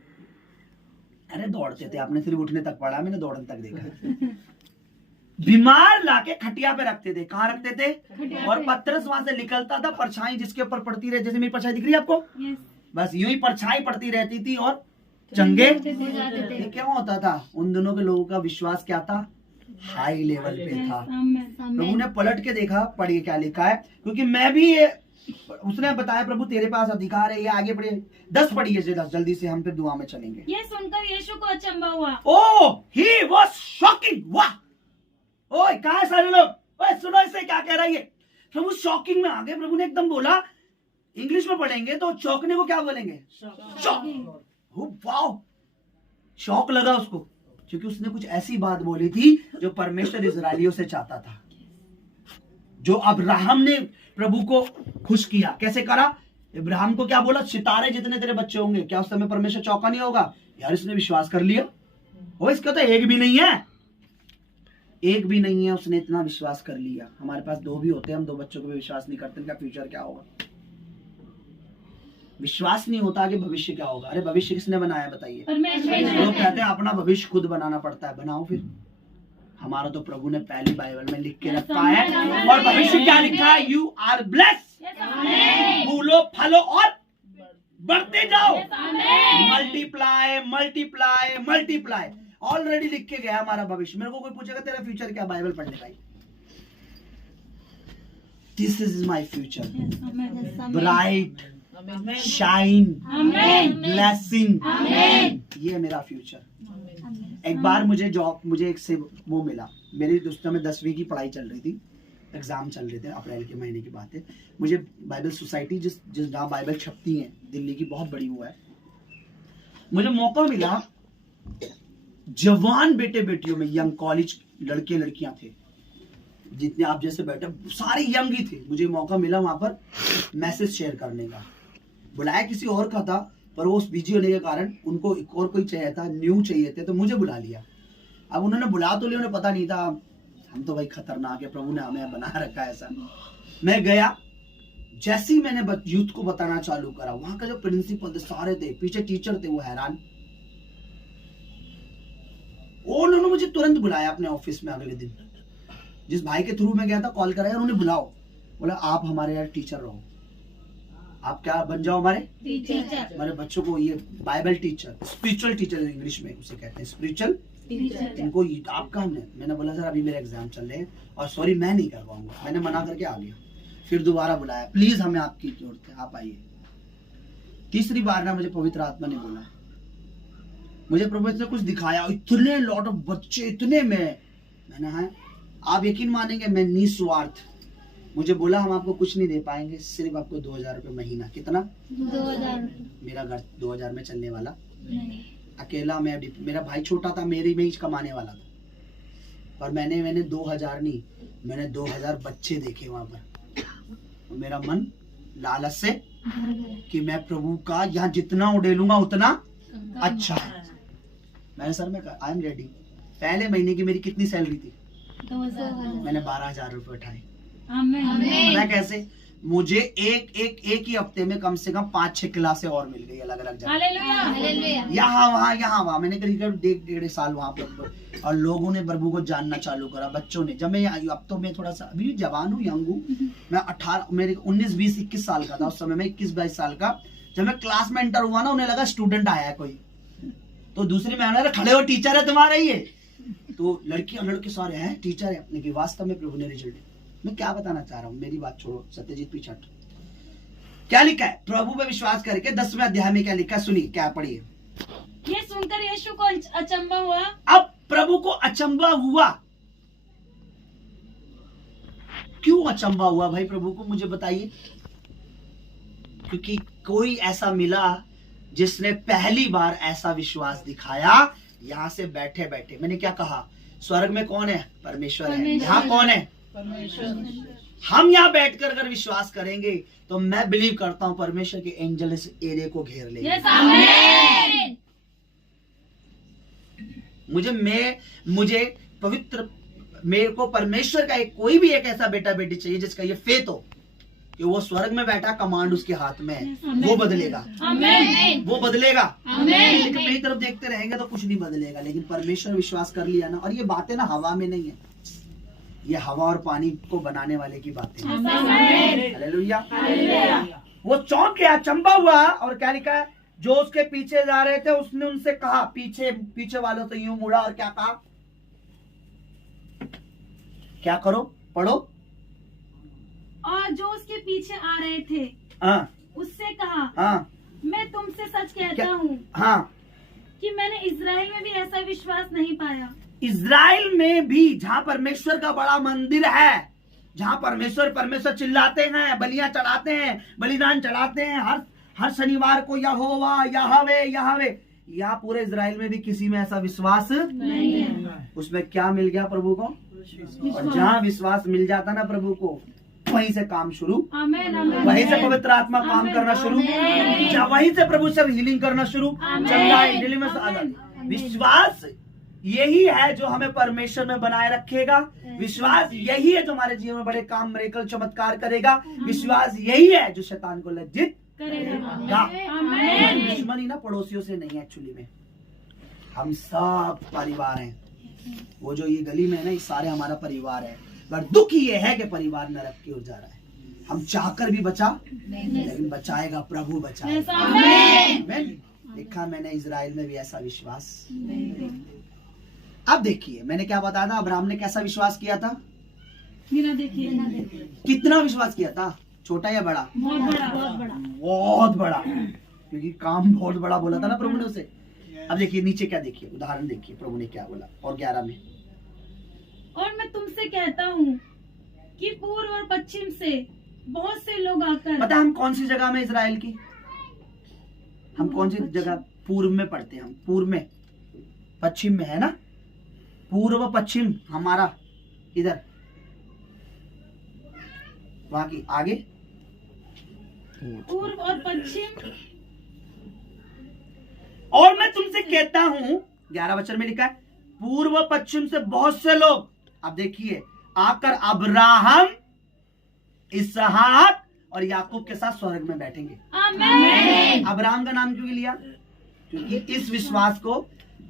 अरे दौड़ते थे, आपने सिर्फ उठने तक पढ़ा, मैंने दौड़ने तक देखा। बीमार लाके खटिया पे रखते थे। कहाँ रखते थे? और पतरस वहां से निकलता था, परछाई जिसके ऊपर पड़ती रहे, जैसे मेरी परछाई दिख रही है आपको, यस। बस यूं ही परछाई पड़ती रहती थी और चंगे। हो जाते थे। ये क्या होता था? उन दिनों के लोगों का विश्वास क्या था? हाई लेवल पे था। आमीन। प्रभु ने पलट के देखा, पढ़िए क्या लिखा है, क्योंकि मैं भी ये, उसने बताया प्रभु तेरे पास अधिकार है, ये आगे पढ़िए 10 पढ़िए से 10 जल्दी से, हम फिर दुआ में चलेंगे। ये सुनकर यीशु को अचंभा हुआ। ओ ही वाज शॉकिंग। वाह, ओए कहाँ है सारे लोग? ओए सुनो इसे क्या कह रहा है ये? प्रभु शॉकिंग में आ गए। प्रभु ने एकदम बोला, इंग्लिश में पढ़ेंगे तो चौंकने को क्या बोलेंगे? शॉक। वाओ, शौक लगा उसको, क्योंकि उसने कुछ ऐसी बात बोली थी जो परमेश्वर इजराइलियों से चाहता था, जो अब्राहम ने प्रभु को खुश किया। कैसे करा? इब्राहिम को क्या बोला? सितारे जितने तेरे बच्चे होंगे। क्या उस समय परमेश्वर चौका नहीं होगा? यार इसने विश्वास कर लिया, वो इसका तो एक भी नहीं है, एक भी नहीं है, उसने इतना विश्वास कर लिया। हमारे पास 2 भी होते हैं, हम 2 बच्चों को भी विश्वास नहीं करते, इनका फ्यूचर क्या होगा? विश्वास नहीं होता कि भविष्य क्या होगा। अरे भविष्य किसने बनाया बताइए? परमेश्वर। लोग कहते हैं अपना भविष्य खुद बनाना पड़ता है। बनाओ फिर। हमारा तो प्रभु ने पहली बाइबल में लिख के रखा है, और भविष्य क्या लिखा है? यू आर ब्लेस्ड, फूलो फलो और बढ़ते जाओ, मल्टीप्लाई मल्टीप्लाई मल्टीप्लाई। ऑलरेडी लिख के गया हमारा भविष्य। मेरे को कोई पूछेगा तेरा फ्यूचर क्या? बाइबल पढ़ ले भाई। This is my future, bright, shine, blessing, ये मेरा फ्यूचर। एक बार मुझे एक से वो मिला, मेरी उस समय 10वीं की पढ़ाई चल रही थी, एग्जाम चल रहे थे, अप्रैल के महीने की बात है। मुझे बाइबल सोसाइटी जिस जहाँ बाइबल छपती है दिल्ली की, बहुत बड़ी वो है, मुझे मौका मिला। जवान बेटे बेटियों में, यंग कॉलेज लड़के लड़कियां थे, जितने आप जैसे बैठे सारे यंग ही थे। मुझे मौका मिला वहां पर मैसेज शेयर करने का। बुलाया किसी और का था, पर वो बिजी होने के कारण उनको एक और कोई चाहिए था, न्यू चाहिए थे, तो मुझे बुला लिया। अब उन्होंने बुला तो लिया, उन्हें पता नहीं था हम तो भाई खतरनाक है, प्रभु ने हमें बना रखा है ऐसा। मैं गया, जैसे ही मैंने यूथ को बताना चालू करा, वहां का जो प्रिंसिपल थे सारे थे, पीछे टीचर थे, वो हैरान। उन्होंने मुझे तुरंत बुलाया अपने ऑफिस में अगले दिन, जिस भाई के थ्रू मैं गया था कॉल कराया, उन्हें बुलाओ, बोला आप हमारे यार टीचर रहो, आप क्या बन जाओ हमारे टीचर। हमारे बच्चों को ये Bible teacher, spiritual teacher English में उसे कहते हैं, स्पिरिचुअल टीचर। इनको आप काम है। मैंने बोला सर अभी मेरे एग्जाम चल रहे हैं और सॉरी मैं नहीं करवाऊंगा, मैंने मना करके आ गया। फिर दोबारा बुलाया, प्लीज हमें आपकी जरूरत है, आप आइए। तीसरी बार ना मुझे पवित्र आत्मा ने बोला, मुझे प्रभु ने कुछ दिखाया, इतने लॉट ऑफ बच्चे, इतने मैंने हाँ आप यकीन मानेंगे मैं निस्वार्थ, मुझे बोला हम आपको कुछ नहीं दे पाएंगे, सिर्फ आपको 2000 रुपये महीना। कितना? 2000। मेरा घर 2000 में चलने वाला नहीं। अकेला, मैं मेरा भाई छोटा था, मेरी में ही कमाने वाला था, और मैंने 2000 नहीं, मैंने 2000 बच्चे देखे वहां पर। मेरा मन लालच से कि मैं प्रभु का यहाँ जितना उड़ेलूंगा उतना अच्छा है। मैंने सर मैं आई एम रेडी। पहले महीने की मेरी कितनी सैलरी थी? 2000। मैंने 12,000 रुपए उठाए। आमीन। पता है कैसे? मुझे एक ही हफ्ते में कम से कम 5-6 क्लासें और मिल गई अलग अलग जगह, हालेलुया। यहाँ वहाँ। मैंने करीब 1.5 साल वहाँ पर, और लोगों ने प्रभु को जानना चालू करा, बच्चों ने। जब मैं अब तो मैं थोड़ा सा अभी जवान हूँ, यंग हूँ, मैं 19, 20, 21 साल का था उस समय, मैं 21-22 साल का। जब मैं क्लास में एंटर हुआ ना, उन्हें लगा स्टूडेंट आया है कोई, तो दूसरे में खड़े हो, टीचर है तुम्हारा ये, तो लड़कियां लड़के सारे हैं टीचर है, लेकिन वास्तव में प्रभु ने रिजल्ट। मैं क्या बताना चाह रहा हूँ, मेरी बात छोड़ो, सत्यजीत पीछे हट। क्या लिखा है प्रभु पे विश्वास करके 10वें अध्याय में क्या लिखा है, सुनिए, क्या पढ़िए। ये सुनकर यीशु को अचंभा हुआ। अब प्रभु को अचंभा हुआ, क्यों अचंभा हुआ भाई प्रभु को, मुझे बताइए। क्योंकि कोई ऐसा मिला जिसने पहली बार ऐसा विश्वास दिखाया। यहाँ से बैठे बैठे मैंने क्या कहा, स्वर्ग में कौन है? परमेश्वर है। यहाँ कौन है? हम यहाँ बैठकर अगर विश्वास करेंगे तो मैं बिलीव करता हूँ परमेश्वर के एंजल इस एरिया को घेर लेंगे। यस, आमीन। मुझे पवित्र, मेरे को परमेश्वर का कोई भी एक ऐसा बेटा बेटी चाहिए जिसका ये फेथ हो कि वो स्वर्ग में बैठा, कमांड उसके हाथ में है, वो बदलेगा, आमीन। वो बदलेगा। आमीन। लेकिन मेरी तरफ देखते रहेंगे तो कुछ नहीं बदलेगा। लेकिन परमेश्वर विश्वास कर लिया ना, और ये बातें ना हवा में नहीं है, ये हवा और पानी को बनाने वाले की बातें हैं। आमीन। हालेलुया। हालेलुया। वो चौंक गया, अचंभा हुआ, और क्या लिखा है, जो उसके पीछे जा रहे थे उसने उनसे कहा, पीछे वालों से यूं मुड़ा और क्या कहा, क्या करो, पढ़ो। और जो उसके पीछे आ रहे थे हाँ उससे कहा, हाँ मैं तुमसे सच कहता क्या? हूँ हाँ, कि मैंने इजराइल में भी ऐसा विश्वास नहीं पाया। इजराइल में भी, जहाँ परमेश्वर का बड़ा मंदिर है, जहाँ परमेश्वर चिल्लाते हैं, बलियां चढ़ाते हैं, बलिदान चढ़ाते हैं हर शनिवार को, यहोवा यहोवे यहोवे, यहाँ पूरे इजराइल में भी किसी में ऐसा विश्वास नहीं है। उसमें क्या मिल गया प्रभु को, और जहाँ विश्वास मिल जाता ना प्रभु को, वहीं से काम शुरू, आमीन। आमीन। वहीं से पवित्र आत्मा काम आमीन। करना शुरू, आमीन। वहीं से प्रभु से हीलिंग करना शुरू, आमीन। चंगाई, डिलीवरेंस, आमीन। विश्वास यही है जो हमें परमेश्वर में बनाए रखेगा। विश्वास यही है जो हमारे जीवन में बड़े काम, मिरेकल, चमत्कार करेगा। विश्वास यही है जो शैतान को लज्जित करेगा। आमीन। दुश्मनी ना पड़ोसियों से नहीं है, एक्चुअली में हम सब परिवार हैं। वो जो ये गली में है ना, ये सारे हमारा परिवार है। पर दुख ये है कि परिवार नरक की ओर जा रहा है। हम चाहकर भी बचा, लेकिन बचाएगा प्रभु, बचाएगा। आमीन। देखा मैंने इजराइल में भी ऐसा विश्वास। अब देखिए मैंने क्या बताया था, अब्राहम ने कैसा विश्वास किया था, बिना देखिए। कितना विश्वास किया था, छोटा या बड़ा? बहुत बड़ा, बहुत बड़ा। बहुत बड़ा, क्योंकि काम बहुत बड़ा बोला था ना प्रभु ने उसे। अब देखिए नीचे क्या, देखिए उदाहरण देखिए प्रभु ने क्या बोला, और 11 में, और मैं तुमसे कहता हूँ कि पूर्व और पश्चिम से बहुत से लोग आकर। पता हम कौन सी जगह में इजराइल की, हम कौन सी जगह, पूर्व में पढ़ते हैं हम, पूर्व में, पश्चिम में है ना, पूर्व पश्चिम हमारा इधर, वहां की आगे पूर्व और पश्चिम। और मैं तुमसे कहता हूँ, 11 वचन में लिखा है, पूर्व पश्चिम से बहुत से लोग, अब देखिए, आकर अब्राहम, इसहाक और याकूब के साथ स्वर्ग में बैठेंगे। आमीन। अब्राहम का नाम क्यों लिया? क्योंकि इस विश्वास को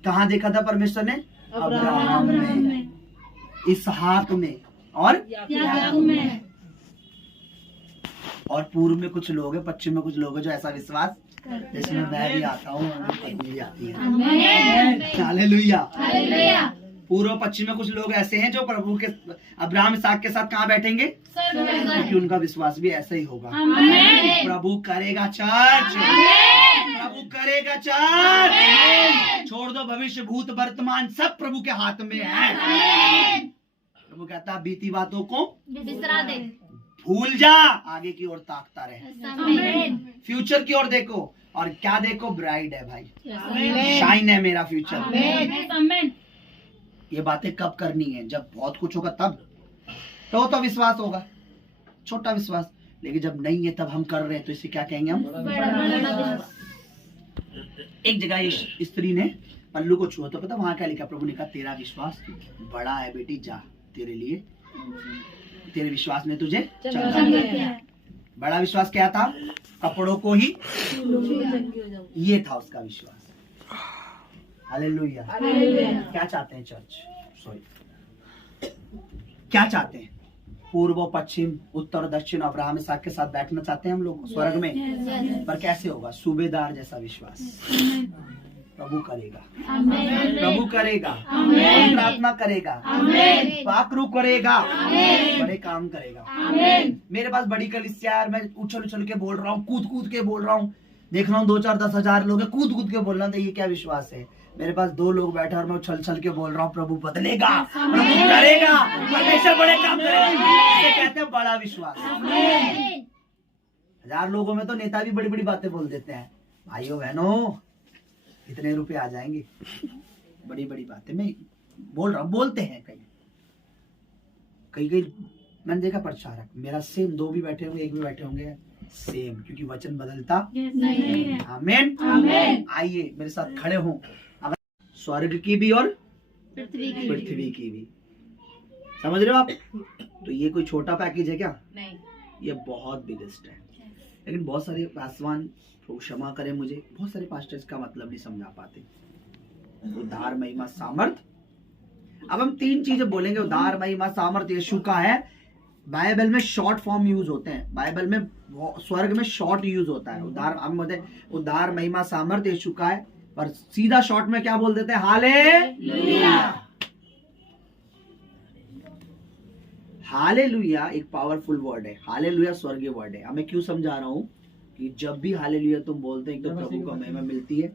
कहाँ देखा था परमेश्वर ने? अब्राहम में, इसहाक में और याकूब में। और पूर्व में कुछ लोग हैं, पश्चिम में कुछ लोग हैं जो ऐसा विश्वास, जिसमें मैं भी आता हूँ, पत्नी भी आती है। आमीन। हालेलुया। हालेलुया। पूर्व पश्चिम में कुछ लोग ऐसे हैं जो प्रभु के अब्राहम इसहाक के साथ कहाँ बैठेंगे? स्वर्ग में। क्योंकि उनका विश्वास भी ऐसा ही होगा। आमीन। प्रभु करेगा चर्च, आमीन। प्रभु करेगा चर्च। छोड़ दो भविष्य, भूत, वर्तमान, सब प्रभु के हाथ में है। आमीन। प्रभु कहता है बीती बातों को बिसरा दे। भूल जा, आगे की ओर ताकता रहे, आमीन। फ्यूचर की ओर देखो। और क्या देखो? ब्राइड है भाई, शाइन है मेरा फ्यूचर। आमीन। ये बातें कब करनी है? जब बहुत कुछ होगा तब तो विश्वास होगा, छोटा विश्वास। लेकिन जब नहीं है तब हम कर रहे हैं, तो इसे क्या कहेंगे हम? एक जगह इस स्त्री ने पल्लू को छुआ तो पता वहां क्या लिखा? प्रभु ने कहा तेरा विश्वास बड़ा है बेटी, जा, तेरे लिए, तेरे विश्वास ने तुझे चंगा किया। बड़ा विश्वास क्या था? कपड़ों को ही, ये था उसका विश्वास। हालेलुया। क्या चाहते हैं चर्च? सॉरी, क्या चाहते हैं? पूर्व पश्चिम, उत्तर दक्षिण, अब्राहम इसहाक के साथ बैठना चाहते हैं हम लोग स्वर्ग में। पर कैसे होगा? सूबेदार जैसा विश्वास। प्रभु करेगा, प्रभु करेगा, प्रार्थना करेगा, पाकरू करेगा, बड़े काम करेगा। मेरे पास बड़ी कलीसिया है, मैं उछल उछल के बोल रहा हूँ, कूद कूद के बोल रहा हूँ, देख रहा हूँ 2, 4, 10 हजार लोग हैं, कूद कूद के बोल रहा हूँ, तो ये क्या विश्वास है? मेरे पास 2 लोग बैठे और मैं उछल उछल के बोल रहा हूँ प्रभु बदलेगा, प्रभु करेगा, परमेश्वर बड़े काम करेगा। इसे कहते हैं बड़ा विश्वास। 1000 लोगों में तो नेता भी बड़ी बड़ी बातें बोल देते हैं, भाइयों बहनों इतने रुपए आ जाएंगे, बड़ी बड़ी बातें मैं बोल रहा हूँ, बोलते हैं कई मैंने देखा प्रचारक, मेरा सेम 2 भी बैठे होंगे, 1 भी बैठे होंगे, सेम, क्योंकि वचन बदलता नहीं। आमीन। आइए मेरे साथ खड़े हों, अगर स्वर्ग की भी और पृथ्वी की भी, समझ रहे हो आप? तो ये कोई छोटा पैकेज है क्या? नहीं, ये बहुत बिगेस्ट है। लेकिन बहुत सारे पासवान, क्षमा करें मुझे, बहुत सारे पास्टर्स का मतलब नहीं समझा पाते। उद्धार, महिमा, सामर्थ। अब हम 3 चीजें बोलेंगे, उद्धार, महिमा, सामर्थ। यीशु का है। बाइबल में शॉर्ट फॉर्म यूज होते हैं, बाइबल में स्वर्ग में शॉर्ट यूज होता है। उद्धार, महिमा, सामर्थ यीशु का है, पर सीधा शॉर्ट में क्या बोल देते हैं? हालेलुया। हालेलुया एक पावरफुल वर्ड है। हालेलुया स्वर्गीय वर्ड है। मैं क्यों समझा रहा हूं कि जब भी हालेलुया तुम बोलते हैं तो प्रभु को महिमा मिलती है।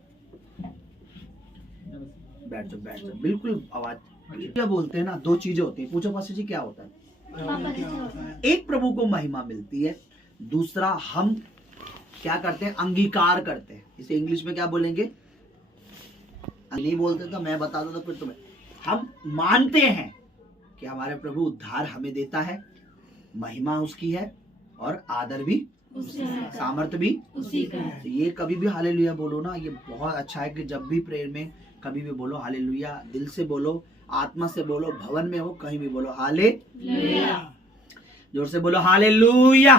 बैठ जाओ, बिल्कुल आवाज। क्या बोलते हैं ना, 2 चीजें होती हैं। पूछो पास्टर जी क्या होता है? एक, प्रभु को महिमा मिलती है, दूसरा हम क्या करते हैं? अंगीकार करते हैं। इसे इंग्लिश में क्या बोलेंगे? नहीं बोलते तो मैं बता दूं, तो फिर तुम्हें, हम मानते हैं कि हमारे प्रभु उद्धार हमें देता है, महिमा उसकी है और आदर भी, सामर्थ भी उसी का है। ये कभी भी हालेलुया बोलो ना, ये बहुत अच्छा है कि जब भी प्रेयर में कभी भी बोलो हालेलुया, दिल से बोलो, आत्मा से बोलो, भवन में हो कहीं भी बोलो हालेलुया। जोर से बोलो हालेलुया,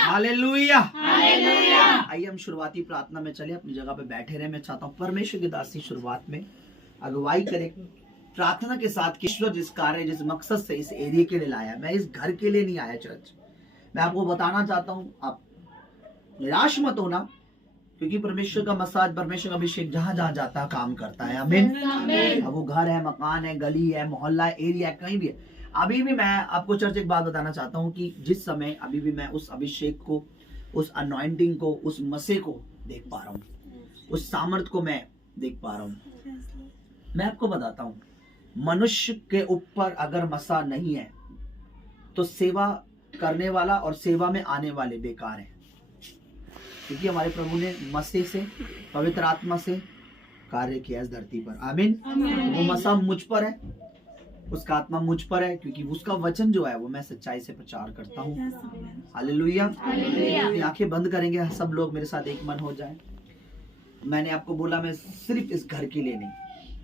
हालेलुया। आइए हम शुरुआती प्रार्थना में चले, अपनी जगह पे बैठे रहे। मैं चाहता हूँ परमेश्वर की दासी शुरुआत में अगुवाई करे प्रार्थना के साथ। ईश्वर जिस कार्य, जिस मकसद से इस एरिया के लिए लाया, मैं इस घर के लिए नहीं आया चर्च। मैं आपको बताना चाहता हूँ, आप निराश मत होना, क्योंकि परमेश्वर का मसाज, परमेश्वर का अभिषेक जहां जहां जाता है काम करता है। आमीन। अब वो घर है, मकान है, गली है, मोहल्ला है, एरिया है, कहीं भी है। अभी भी मैं आपको चर्च एक बात बताना चाहता हूँ कि जिस समय अभी भी मैं उस अभिषेक को, उस अनॉइंटिंग को, उस मसे को देख पा रहा हूँ, उस सामर्थ को मैं देख पा रहा हूँ। मैं आपको बताता हूँ, मनुष्य के ऊपर अगर मसा नहीं है तो सेवा करने वाला और सेवा में आने वाले बेकार हैं, क्योंकि हमारे प्रभु ने मसीह से, पवित्र आत्मा से कार्य किया इस धरती पर। आमीन। वो मसा मुझ पर है, उसका आत्मा मुझ पर है, क्योंकि उसका वचन जो है वो मैं सच्चाई से प्रचार करता हूँ। हालेलुया। अपनी आंखें बंद करेंगे सब लोग, मेरे साथ एक मन हो जाए। मैंने आपको बोला मैं सिर्फ इस घर के लिए नहीं,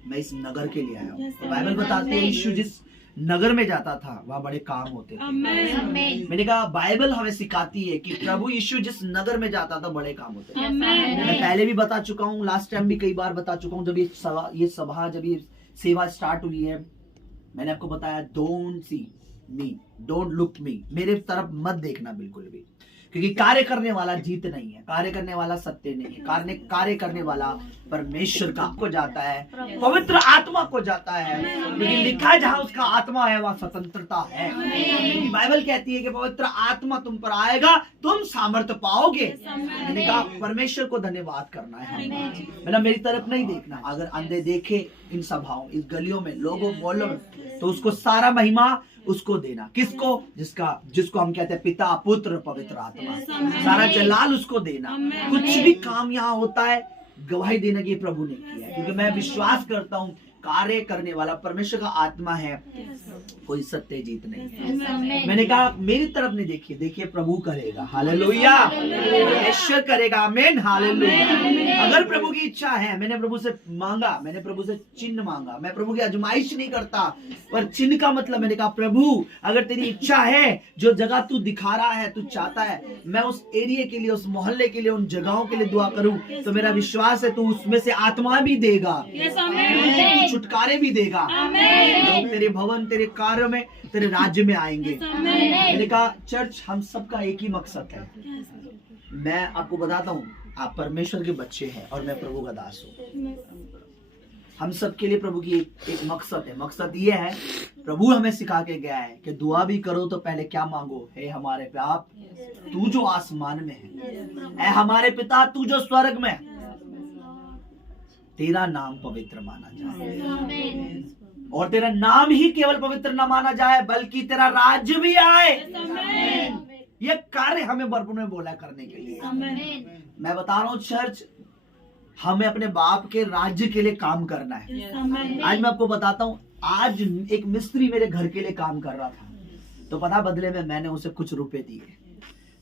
मैं इस नगर के लिए आया हूँ। Yes, तो बाइबल बताती है यीशु जिस नगर में जाता था वहाँ बड़े काम होते थे। आमेन। मैंने कहा बाइबल हमें सिखाती है कि प्रभु यीशु जिस नगर में जाता था बड़े काम होते थे। मैं पहले भी बता चुका हूँ, लास्ट टाइम भी कई बार बता चुका हूँ, जब ये सभा जब ये सेवा स्टार्ट हुई है, मैंने आपको बताया don't see me, don't look me, मेरे तरफ मत देखना बिल्कुल भी, क्योंकि कार्य करने वाला जीत नहीं है, कार्य करने वाला सत्य नहीं है, कार्य करने वाला परमेश्वर का को जाता है, पवित्र आत्मा को जाता है, क्योंकि लिखा है जहाँ उसका आत्मा है वहाँ स्वतंत्रता है। बाइबल कहती है कि पवित्र आत्मा तुम पर आएगा, तुम सामर्थ्य पाओगे। मैंने कहा परमेश्वर को धन्यवाद करना है, मतलब मेरी तरफ नहीं देखना। अगर अंधे देखे इन सभाओं, इस गलियों में लोगों बोलो, तो उसको सारा महिमा उसको देना। किसको? जिसको हम कहते हैं पिता, पुत्र, पवित्र आत्मा, सारा जलाल उसको देना। कुछ भी काम यहाँ होता है गवाही देने की प्रभु ने किया है, क्योंकि मैं विश्वास करता हूँ कार्य करने वाला परमेश्वर का आत्मा है, कोई सत्य जीत नहीं है। मैंने कहा मेरी तरफ नहीं देखिए, देखिए प्रभु करेगा। हालेलुया, ईश्वर करेगा। आमीन, हालेलुया। अगर प्रभु की इच्छा है, मैंने प्रभु से मांगा, मैंने प्रभु से चिन्ह मांगा। मैं प्रभु की आजमाइश नहीं करता, पर चिन्ह का मतलब मैंने कहा प्रभु अगर तेरी इच्छा है, जो जगह तू दिखा रहा है, तू चाहता है मैं उस एरिया के लिए, उस मोहल्ले के लिए, उन जगहों के लिए दुआ करूं, तो मेरा विश्वास है तू उसमें से आत्मा भी देगा, छुटकारे भी देगा। लोग तेरे भवन, तेरे कार्य में, तेरे राज्य में आएंगे। मैंने कहा चर्च हम सबका एक ही मकसद है। मैं आपको बताता हूँ, आप परमेश्वर के बच्चे हैं और मैं प्रभु का दास हूँ। हम सब के लिए प्रभु की एक मकसद है। मकसद ये है, प्रभु हमें सिखा के गया है कि दुआ भी करो तो पहले क्या मांगो, हे हमारे बाप तू जो आसमान में है, हे हमारे पिता तू जो स्वर्ग में है, तेरा नाम पवित्र माना जाए, और तेरा नाम ही केवल पवित्र न माना जाए बल्कि तेरा राज्य भी आए। ये कार्य हमें बरपुर में बोला करने के लिए। मैं बता रहा हूँ चर्च, हमें अपने बाप के राज्य के लिए काम करना है। आज मैं आपको बताता हूँ, आज एक मिस्त्री मेरे घर के लिए काम कर रहा था, तो पता बदले में मैंने उसे कुछ रुपए दिए।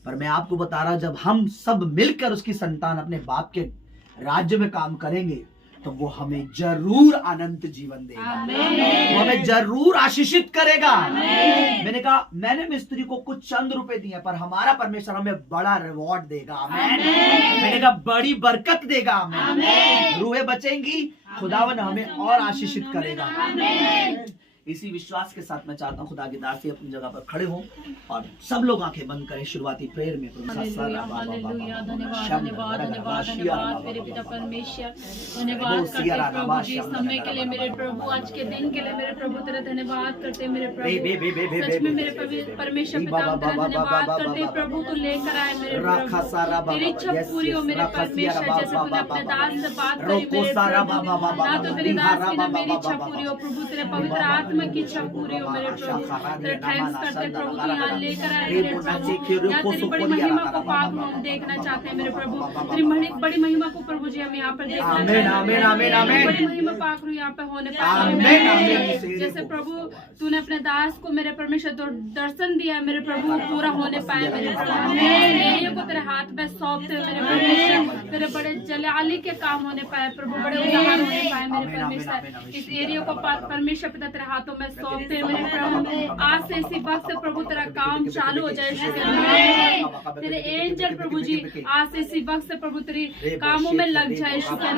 पर मैं आपको बता रहा, जब हम सब मिलकर उसकी संतान अपने बाप के राज्य में काम करेंगे तो वो हमें जरूर अनंत जीवन देगा, वो हमें जरूर आशीषित करेगा। मैंने कहा मैंने मिस्त्री को कुछ चंद रुपए दिए, पर हमारा परमेश्वर हमें बड़ा रिवॉर्ड देगा। मैंने कहा बड़ी बरकत देगा, रूहें बचेंगी, खुदावन हमें और आशीषित करेगा। इसी विश्वास के साथ मैं चाहता हूँ खुदा के दास अपनी जगह पर खड़े हों और सब लोग आंखें बंद करें शुरुआती प्रेयर में। समय के लिए मेरे प्रभु, आज के दिन के लिए मेरे प्रभु तेरा धन्यवाद करते मेरे प्रभु। सच में मेरे परमेश्वर पिता तेरा धन्यवाद करते प्रभु, तू लेकर आए मेरे प्रभु, तेरी इच्छा पूरी हो मेरे परमेश्वर। जैसे तूने अपने दास से बात करी मेरे प्रभु, ना तो तेरे दास की ना मेरी इच्छा पूरी हो प्रभु, तेरे पवित्र आत्मा की इच्छा पूरी हो मेरे प्रभु। तेरे थैंक्स करते प्रभु तू यहाँ लेकर आए मेरे प्रभु, यहाँ तेरी बड़ी महिमा को पाक हम देखना चाहते हैं मेरे प्रभु, तेरी बड़ी महिमा को प्रभु जी हम यहाँ पर देखना चाहते हैं। बड़ी महिमा पाक यहाँ पे होने पाए, जैसे प्रभु तूने अपने दास को मेरे परमेश्वर दर्शन दिया मेरे प्रभु, पूरा होने पाए मेरे प्रभु। को तेरे हाथ में सौंपते मेरे परमेश्वर, तेरे बड़े जलाली के काम होने पाए प्रभु, बड़े उद्धार होने पाए मेरे परमेश्वर। इस एरिया को परमेश्वर पिता तेरे हाथों में सौंपते मेरे प्रभु, आज से इसी वक्त से प्रभु तेरा काम चालू हो जाए। तेरे एंजल प्रभु जी आज से इसी वक्त से प्रभु तेरी कामों में लग जाए। शुक्र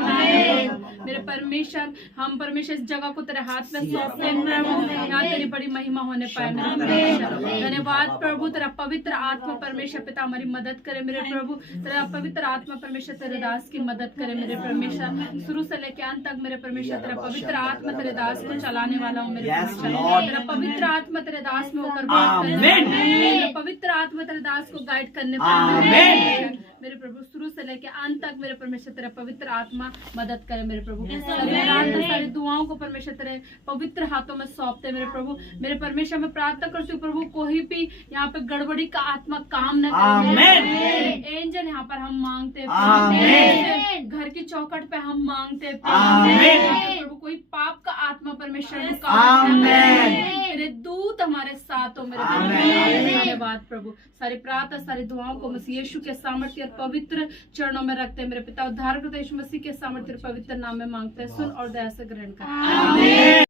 मेरे परमेश्वर, हम परमेश्वर इस जगह को तेरे हाथ में सौंपते प्रभु, यहाँ तेरी बड़ी महिमा होने पाए मेरे परमेश्वर। धन्यवाद प्रभु, तेरा पवित्र आत्मा परमेश्वर पिता हमारी मदद करे मेरे प्रभु, तेरा पवित्र आत्मा परमेश्वर तेरे दास की मदद करे मेरे परमेश्वर। शुरू से लेकर अंत तक मेरे परमेश्वर तेरा पवित्र आत्मा तेरे दास को चलाने वाला हूँ मेरे परमेश्वर। तेरा पवित्र आत्मा तेरे दास में होकर तेरा पवित्र आत्मा तेरे दास को गाइड करने मेरे प्रभु, शुरू से लेकर अंत तक मेरे परमेश्वर तेरा पवित्र आत्मा मदद करे मेरे प्रभु। सारी दुआओं को परमेश्वर तेरे पवित्र हाथों में सौंपते मेरे प्रभु। मेरे परमेश्वर में प्रार्थना करती हूँ प्रभु, कोई भी यहाँ पे गड़बड़ी का आत्मा काम न करे। एंजल यहाँ पर हम मांगते घर की चौखट पे हम मांगते प्रभु, कोई पाप का आत्मा परमेश्वर तेरे दूत हमारे साथ हो मेरे धन्यवाद प्रभु। सारी प्रार्थना सारी दुआओं को मसीह यीशु के सामर्थ्य पवित्र चरणों में रखते हैं मेरे पिता। उद्धारकर्ता यीशु मसीह के सामर्थ्य पवित्र नाम में मांगते हैं, सुन और दया से ग्रहण कर।